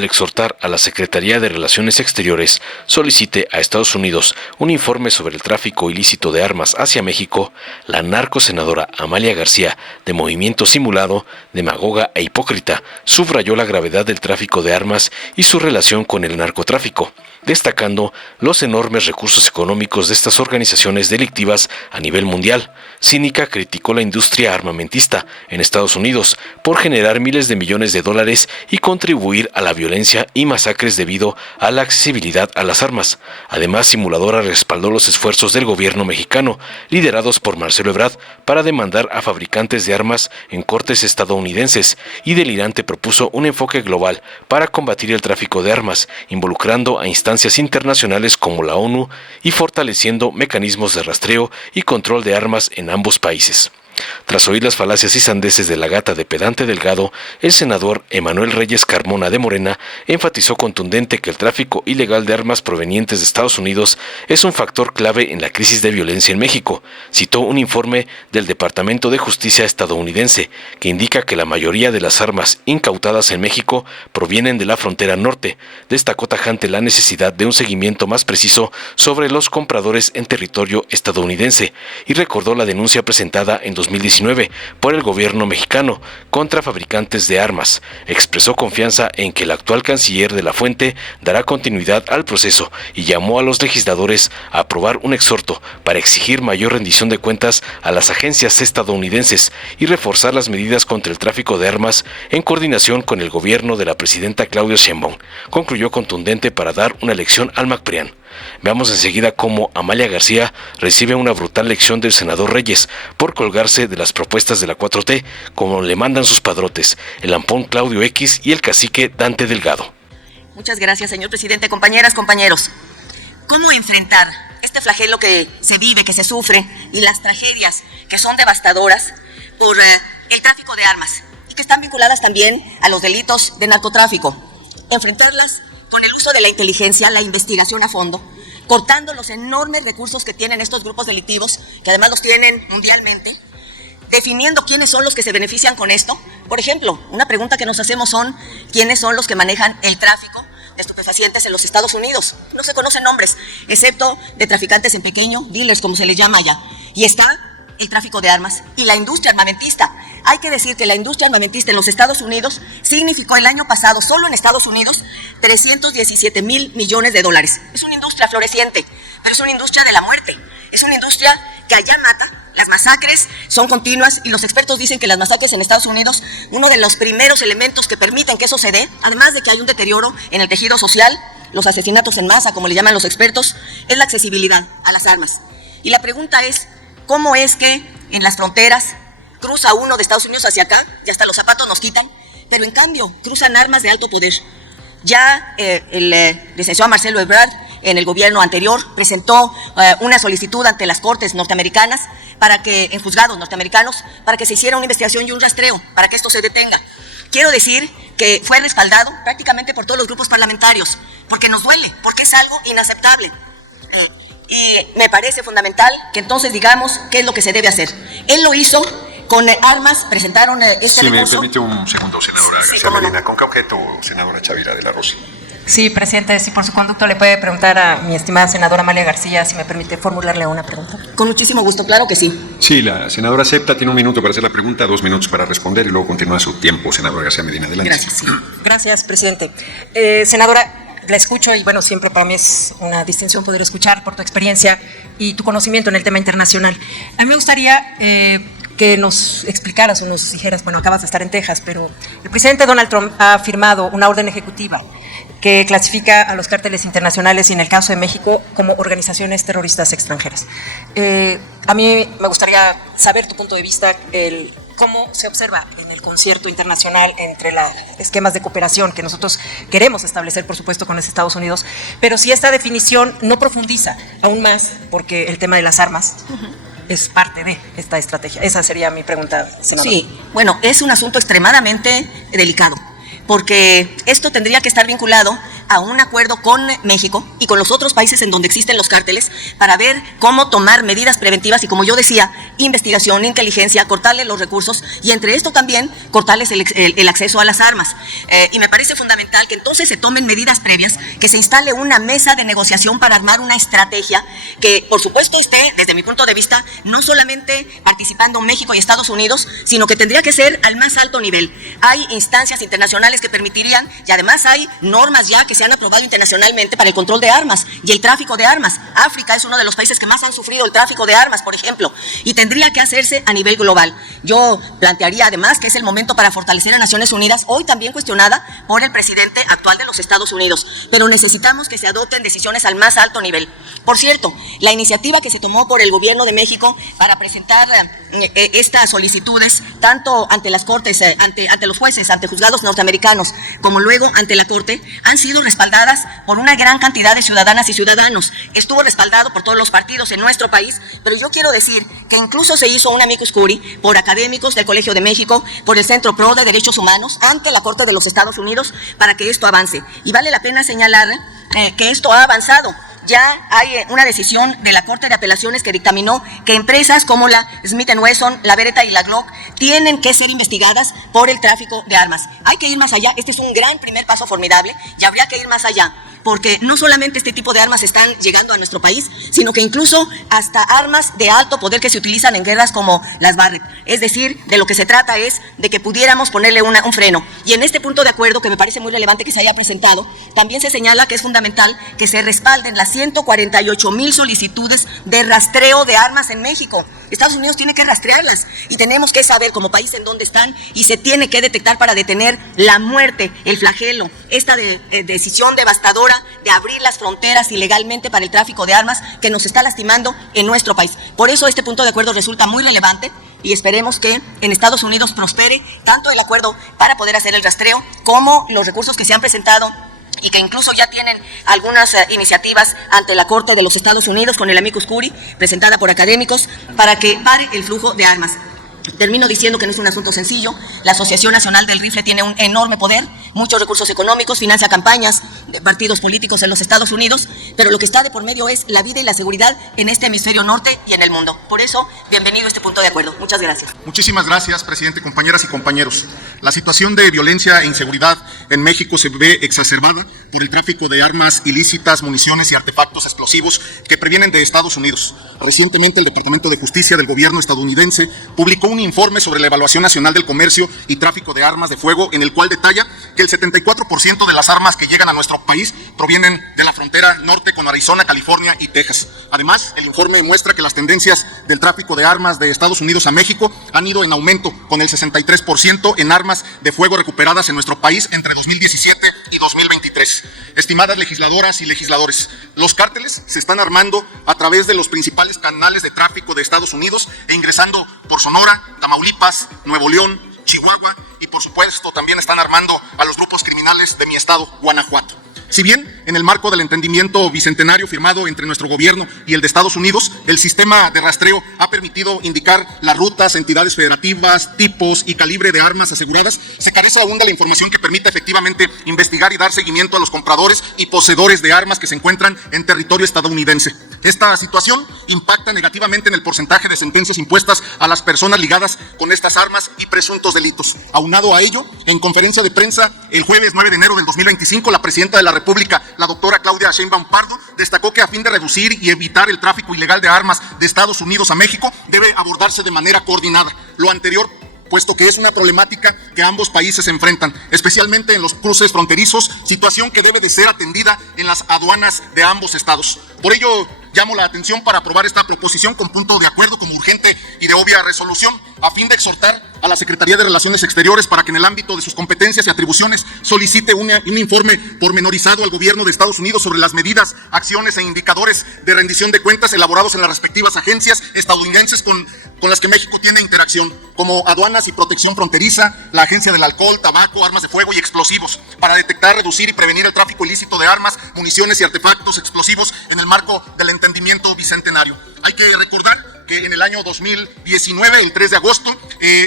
al exhortar a la Secretaría de Relaciones Exteriores solicite a Estados Unidos un informe sobre el tráfico ilícito de armas hacia México, la narcosenadora Amalia García, de Movimiento Simulado, demagoga e hipócrita, subrayó la gravedad del tráfico de armas y su relación con el narcotráfico, destacando los enormes recursos económicos de estas organizaciones delictivas a nivel mundial. Cínica criticó la industria armamentista en Estados Unidos por generar miles de millones de dólares y contribuir a la violencia y masacres debido a la accesibilidad a las armas. Además, Simuladora respaldó los esfuerzos del gobierno mexicano, liderados por Marcelo Ebrard, para demandar a fabricantes de armas en cortes estadounidenses, y Delirante propuso un enfoque global para combatir el tráfico de armas, involucrando a instancias internacionales como la ONU y fortaleciendo mecanismos de rastreo y control de armas en ambos países. Tras oír las falacias y sandeces de la gata de pedante Delgado, el senador Emanuel Reyes Carmona de Morena enfatizó contundente que el tráfico ilegal de armas provenientes de Estados Unidos es un factor clave en la crisis de violencia en México. Citó un informe del Departamento de Justicia estadounidense que indica que la mayoría de las armas incautadas en México provienen de la frontera norte. Destacó tajante la necesidad de un seguimiento más preciso sobre los compradores en territorio estadounidense y recordó la denuncia presentada en 2019 por el gobierno mexicano contra fabricantes de armas. Expresó confianza en que el actual canciller de la Fuente dará continuidad al proceso y llamó a los legisladores a aprobar un exhorto para exigir mayor rendición de cuentas a las agencias estadounidenses y reforzar las medidas contra el tráfico de armas en coordinación con el gobierno de la presidenta Claudia Sheinbaum. Concluyó contundente para dar una lección al MacPrián. Veamos enseguida cómo Amalia García recibe una brutal lección del senador Reyes por colgarse de las propuestas de la 4T, como le mandan sus padrotes, el ampón Claudio X y el cacique Dante Delgado. Muchas gracias, señor presidente. Compañeras, compañeros, ¿cómo enfrentar este flagelo que se vive, que se sufre, y las tragedias que son devastadoras por el tráfico de armas y que están vinculadas también a los delitos de narcotráfico? Enfrentarlas con el uso de la inteligencia, la investigación a fondo, cortando los enormes recursos que tienen estos grupos delictivos, que además los tienen mundialmente, definiendo quiénes son los que se benefician con esto. Por ejemplo, una pregunta que nos hacemos son quiénes son los que manejan el tráfico de estupefacientes en los Estados Unidos. No se conocen nombres, excepto de traficantes en pequeño, dealers como se les llama allá. Y está el tráfico de armas y la industria armamentista. Hay que decir que la industria armamentista en los Estados Unidos significó el año pasado, solo en Estados Unidos, 317 mil millones de dólares. Es una industria floreciente, pero es una industria de la muerte. Es una industria que allá mata. Las masacres son continuas y los expertos dicen que las masacres en Estados Unidos, uno de los primeros elementos que permiten que eso se dé, además de que hay un deterioro en el tejido social, los asesinatos en masa, como le llaman los expertos, es la accesibilidad a las armas. Y la pregunta es, ¿cómo es que en las fronteras cruza uno de Estados Unidos hacia acá y hasta los zapatos nos quitan, pero en cambio cruzan armas de alto poder? Ya el licenciado Marcelo Ebrard en el gobierno anterior presentó una solicitud ante las cortes norteamericanas en juzgados norteamericanos, para que se hiciera una investigación y un rastreo para que esto se detenga. Quiero decir que fue respaldado prácticamente por todos los grupos parlamentarios, porque nos duele, porque es algo inaceptable. Y me parece fundamental que entonces digamos qué es lo que se debe hacer. Él lo hizo con armas, presentaron este recurso. Si me permite un segundo, senadora García Medina. ¿Con qué objeto, senadora Chavira de la Rosa? Sí, presidente, si por su conducto le puede preguntar a mi estimada senadora Amalia García, si me permite formularle una pregunta. Con muchísimo gusto, claro que sí. Sí, la senadora acepta, tiene 1 minuto para hacer la pregunta, 2 minutos para responder y luego continúa su tiempo, senadora García Medina. Adelante. Gracias. Sí. Gracias, presidente. Senadora, la escucho y bueno, siempre para mí es una distinción poder escuchar por tu experiencia y tu conocimiento en el tema internacional. A mí me gustaría que nos explicaras o nos dijeras, bueno, acabas de estar en Texas, pero el presidente Donald Trump ha firmado una orden ejecutiva que clasifica a los cárteles internacionales y en el caso de México como organizaciones terroristas extranjeras. A mí me gustaría saber tu punto de vista, cómo se observa en el concierto internacional entre los esquemas de cooperación que nosotros queremos establecer, por supuesto, con los Estados Unidos, pero si esta definición no profundiza aún más, porque el tema de las armas es parte de esta estrategia. Esa sería mi pregunta, senadora. Sí, bueno, es un asunto extremadamente delicado, porque esto tendría que estar vinculado a un acuerdo con México y con los otros países en donde existen los cárteles para ver cómo tomar medidas preventivas y, como yo decía, investigación, inteligencia, cortarle los recursos y entre esto también cortarles el acceso a las armas. Y me parece fundamental que entonces se tomen medidas previas, que se instale una mesa de negociación para armar una estrategia que, por supuesto, esté, desde mi punto de vista, no solamente participando México y Estados Unidos, sino que tendría que ser al más alto nivel. Hay instancias internacionales que permitirían, y además hay normas ya que se han aprobado internacionalmente para el control de armas y el tráfico de armas. África es uno de los países que más han sufrido el tráfico de armas, por ejemplo, y tendría que hacerse a nivel global. Yo plantearía además que es el momento para fortalecer a Naciones Unidas, hoy también cuestionada por el presidente actual de los Estados Unidos, pero necesitamos que se adopten decisiones al más alto nivel. Por cierto, la iniciativa que se tomó por el gobierno de México para presentar estas solicitudes, tanto ante las cortes, ante los jueces, ante juzgados norteamericanos, como luego ante la Corte, han sido respaldadas por una gran cantidad de ciudadanas y ciudadanos. Estuvo respaldado por todos los partidos en nuestro país, pero yo quiero decir que incluso se hizo un amicus curiae por académicos del Colegio de México, por el Centro Pro de Derechos Humanos, ante la Corte de los Estados Unidos, para que esto avance. Y vale la pena señalar que esto ha avanzado. Ya hay una decisión de la Corte de Apelaciones que dictaminó que empresas como la Smith & Wesson, la Beretta y la Glock tienen que ser investigadas por el tráfico de armas. Hay que ir más allá. Este es un gran primer paso formidable y habría que ir más allá, porque no solamente este tipo de armas están llegando a nuestro país, sino que incluso hasta armas de alto poder que se utilizan en guerras como las Barrett. Es decir, de lo que se trata es de que pudiéramos ponerle un freno. Y en este punto de acuerdo, que me parece muy relevante que se haya presentado, también se señala que es fundamental que se respalden las 148,000 solicitudes de rastreo de armas en México. Estados Unidos tiene que rastrearlas y tenemos que saber como país en dónde están y se tiene que detectar para detener la muerte, el flagelo, esta decisión devastadora de abrir las fronteras ilegalmente para el tráfico de armas que nos está lastimando en nuestro país. Por eso este punto de acuerdo resulta muy relevante y esperemos que en Estados Unidos prospere tanto el acuerdo para poder hacer el rastreo como los recursos que se han presentado y que incluso ya tienen algunas iniciativas ante la Corte de los Estados Unidos con el amicus curiae presentada por académicos para que pare el flujo de armas. Termino diciendo que no es un asunto sencillo. La Asociación Nacional del Rifle tiene un enorme poder, muchos recursos económicos, financia campañas de partidos políticos en los Estados Unidos, pero lo que está de por medio es la vida y la seguridad en este hemisferio norte y en el mundo. Por eso, bienvenido a este punto de acuerdo. Muchas gracias. Muchísimas gracias, presidente, compañeras y compañeros. La situación de violencia e inseguridad en México se ve exacerbada por el tráfico de armas ilícitas, municiones y artefactos explosivos que provienen de Estados Unidos. Recientemente, el Departamento de Justicia del gobierno estadounidense publicó un informe sobre la evaluación nacional del comercio y tráfico de armas de fuego, en el cual detalla que el 74% de las armas que llegan a nuestro país provienen de la frontera norte con Arizona, California y Texas. Además, el informe muestra que las tendencias del tráfico de armas de Estados Unidos a México han ido en aumento, con el 63% en armas de fuego recuperadas en nuestro país entre 2017 y 2023. Estimadas legisladoras y legisladores, los cárteles se están armando a través de los principales canales de tráfico de Estados Unidos e ingresando por Sonora, Tamaulipas, Nuevo León, Chihuahua y por supuesto también están armando a los grupos criminales de mi estado, Guanajuato. Si bien en el marco del entendimiento bicentenario firmado entre nuestro gobierno y el de Estados Unidos, el sistema de rastreo ha permitido indicar las rutas, entidades federativas, tipos y calibre de armas aseguradas, se carece aún de la información que permita efectivamente investigar y dar seguimiento a los compradores y poseedores de armas que se encuentran en territorio estadounidense. Esta situación impacta negativamente en el porcentaje de sentencias impuestas a las personas ligadas con estas armas y presuntos delitos. Aunado a ello, en conferencia de prensa el jueves 9 de enero del 2025, la presidenta de la República, la doctora Claudia Sheinbaum Pardo, destacó que a fin de reducir y evitar el tráfico ilegal de armas de Estados Unidos a México, debe abordarse de manera coordinada. Lo anterior, puesto que es una problemática que ambos países enfrentan, especialmente en los cruces fronterizos, situación que debe de ser atendida en las aduanas de ambos estados. Por ello, llamo la atención para aprobar esta proposición con punto de acuerdo como urgente y de obvia resolución, a fin de exhortar a la Secretaría de Relaciones Exteriores para que en el ámbito de sus competencias y atribuciones solicite un informe pormenorizado al gobierno de Estados Unidos sobre las medidas, acciones e indicadores de rendición de cuentas elaborados en las respectivas agencias estadounidenses con las que México tiene interacción, como Aduanas y Protección Fronteriza, la Agencia del Alcohol, Tabaco, Armas de Fuego y Explosivos, para detectar, reducir y prevenir el tráfico ilícito de armas, municiones y artefactos explosivos en el marco del entendimiento bicentenario. Hay que recordar que en el año 2019, el 3 de agosto,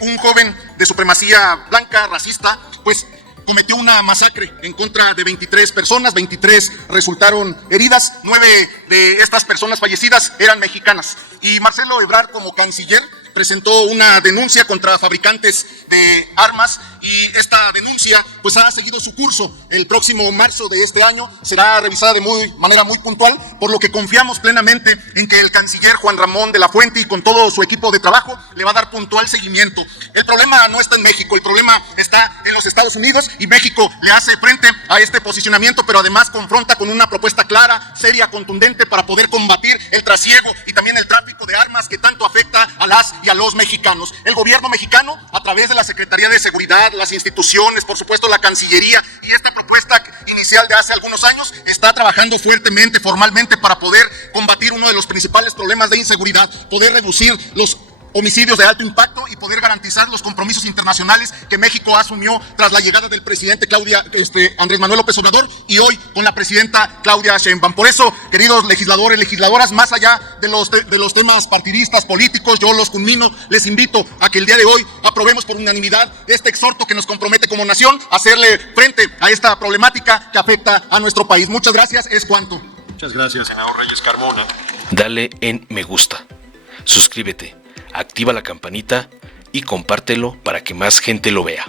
un joven de supremacía blanca, racista, pues cometió una masacre en contra de 23 personas, 23 resultaron heridas, 9 de estas personas fallecidas eran mexicanas. Y Marcelo Ebrard, como canciller, presentó una denuncia contra fabricantes de armas y esta denuncia pues ha seguido su curso. El próximo marzo de este año será revisada de manera muy puntual, por lo que confiamos plenamente en que el canciller Juan Ramón de la Fuente y con todo su equipo de trabajo le va a dar puntual seguimiento. El problema no está en México, el problema está en los Estados Unidos y México le hace frente a este posicionamiento, pero además confronta con una propuesta clara, seria, contundente para poder combatir el trasiego y también el tráfico de armas que tanto afecta a las y a los mexicanos. El gobierno mexicano, a través de la Secretaría de Seguridad, las instituciones, por supuesto la Cancillería y esta propuesta inicial de hace algunos años, está trabajando fuertemente, formalmente, para poder combatir uno de los principales problemas de inseguridad, poder reducir los homicidios de alto impacto y poder garantizar los compromisos internacionales que México asumió tras la llegada del presidente Andrés Manuel López Obrador y hoy con la presidenta Claudia Sheinbaum. Por eso, queridos legisladores, legisladoras, más allá de los temas partidistas, políticos, yo los culmino, les invito a que el día de hoy aprobemos por unanimidad este exhorto que nos compromete como nación a hacerle frente a esta problemática que afecta a nuestro país. Muchas gracias, es cuanto. Muchas gracias, senador Reyes Carmona. Dale en me gusta, suscríbete, activa la campanita y compártelo para que más gente lo vea.